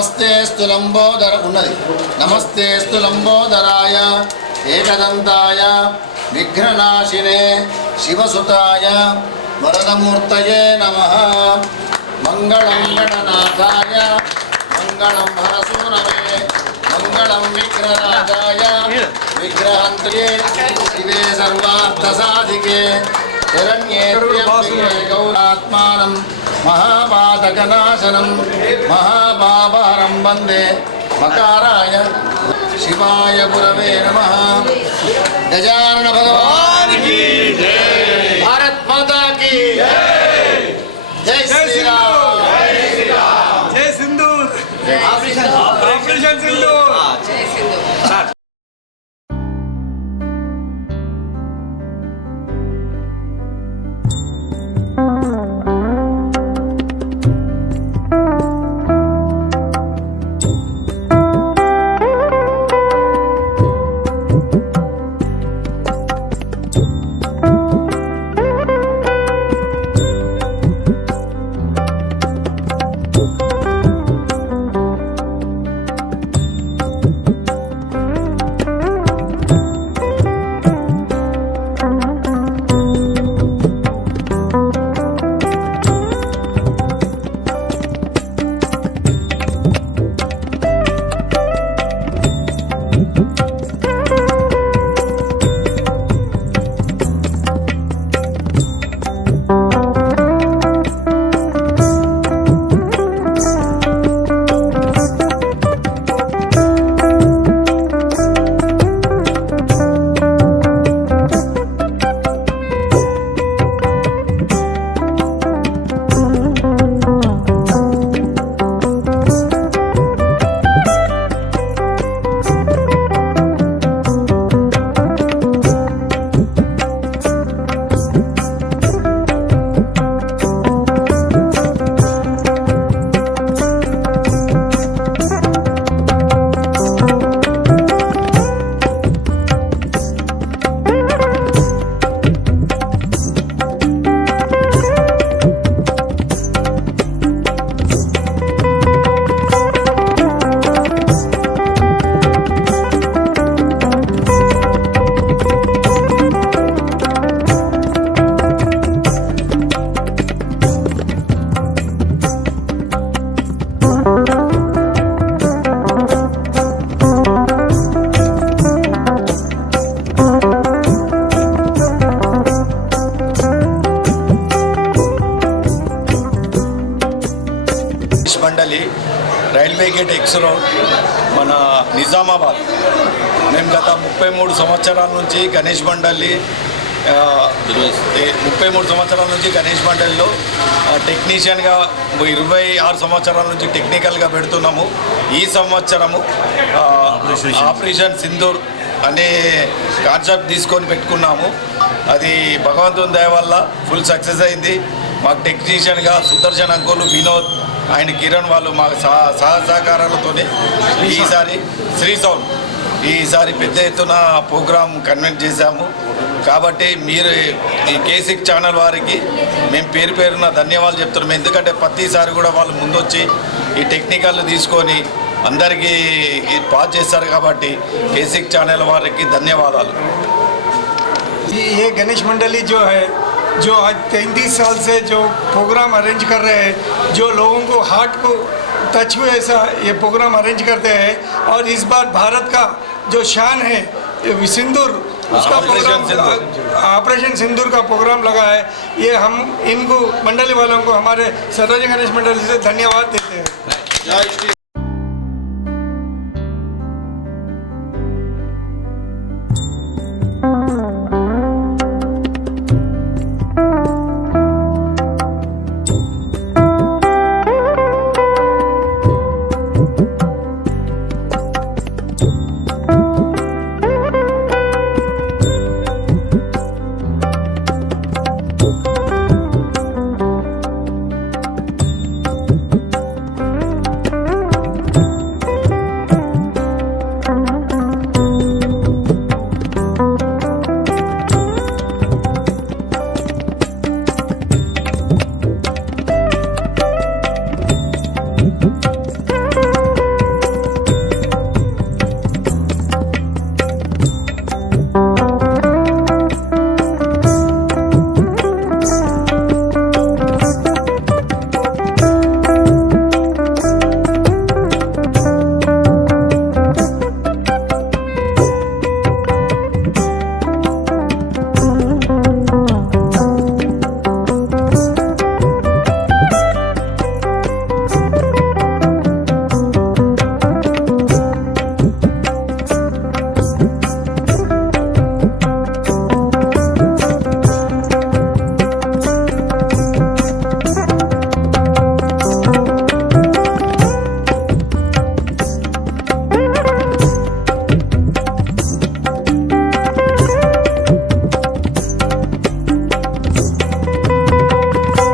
नमस्तेस्तु लंबोदर उन्नति नमस्तेस्तु लंबोदराय एकदंताय विघ्ननाशिने शिवसुताय वरदमूर्तये नमः। मंगलं गणनाथाय मंगलं हरसूनवे मंगलं विघ्नराजाय विघ्नहन्त्रे शिवे सर्वार्थसाधिके हिरण्ये गौरात्मानं महापातकनाशनं महापापहरं वन्दे मकाराय शिवाय गुरवे नमः। गजानन भगवान की जय। भारत माता की जय। जय श्री राम। जय सिंदूर। ऑपरेशन सिंदूर। जय सिंदूर। मंडली రైల్వే గేట్ ఎక్స్ రోడ్ మన నిజామాబాద్ మేము గత 33 సంవత్సరాల నుంచి గణేష్ మండలి 33 సంవత్సరాల నుంచి గణేష్ మండలిలో టెక్నీషియన్గా 26 సంవత్సరాల నుంచి టెక్నికల్గా పెడుతున్నాము. ఈ సంవత్సరము ఆపరేషన్ సింధూర్ అనే కాన్సెప్ట్ తీసుకొని పెట్టుకున్నాము. అది భగవంతుని దయ వల్ల ఫుల్ సక్సెస్ అయింది. మాకు టెక్నీషియన్గా సుదర్శన్ అంకులు, వినోద్ ఆయన కిరణ్ వాళ్ళు మా సహకారాలతో ఈసారి శ్రీసౌండ్ ఈసారి పెద్ద ఎత్తున ప్రోగ్రాం కన్వెంట్ చేశాము. కాబట్టి మీరు ఈ K6 ఛానల్ వారికి మేము పేరు పేరున ధన్యవాదాలు చెప్తున్నాము. ఎందుకంటే ప్రతిసారి కూడా వాళ్ళు ముందొచ్చి ఈ టెక్నికల్ తీసుకొని అందరికీ పాస్ చేస్తారు. కాబట్టి K6 ఛానల్ వారికి ధన్యవాదాలు. ये गणेश मंडली जो है, जो आज 33 साल से जो प्रोग्राम अरेंज कर रहे हैं, जो लोगों को हार्ट को टच हुए ऐसा ये प्रोग्राम अरेंज करते हैं। और इस बार भारत का जो शान है सिंदूर, उसका प्रोग्राम ऑपरेशन सिंदूर का प्रोग्राम लगा है। ये हम इनको मंडली वालों को हमारे सर्वजन गणेश मंडली से धन्यवाद देते हैं।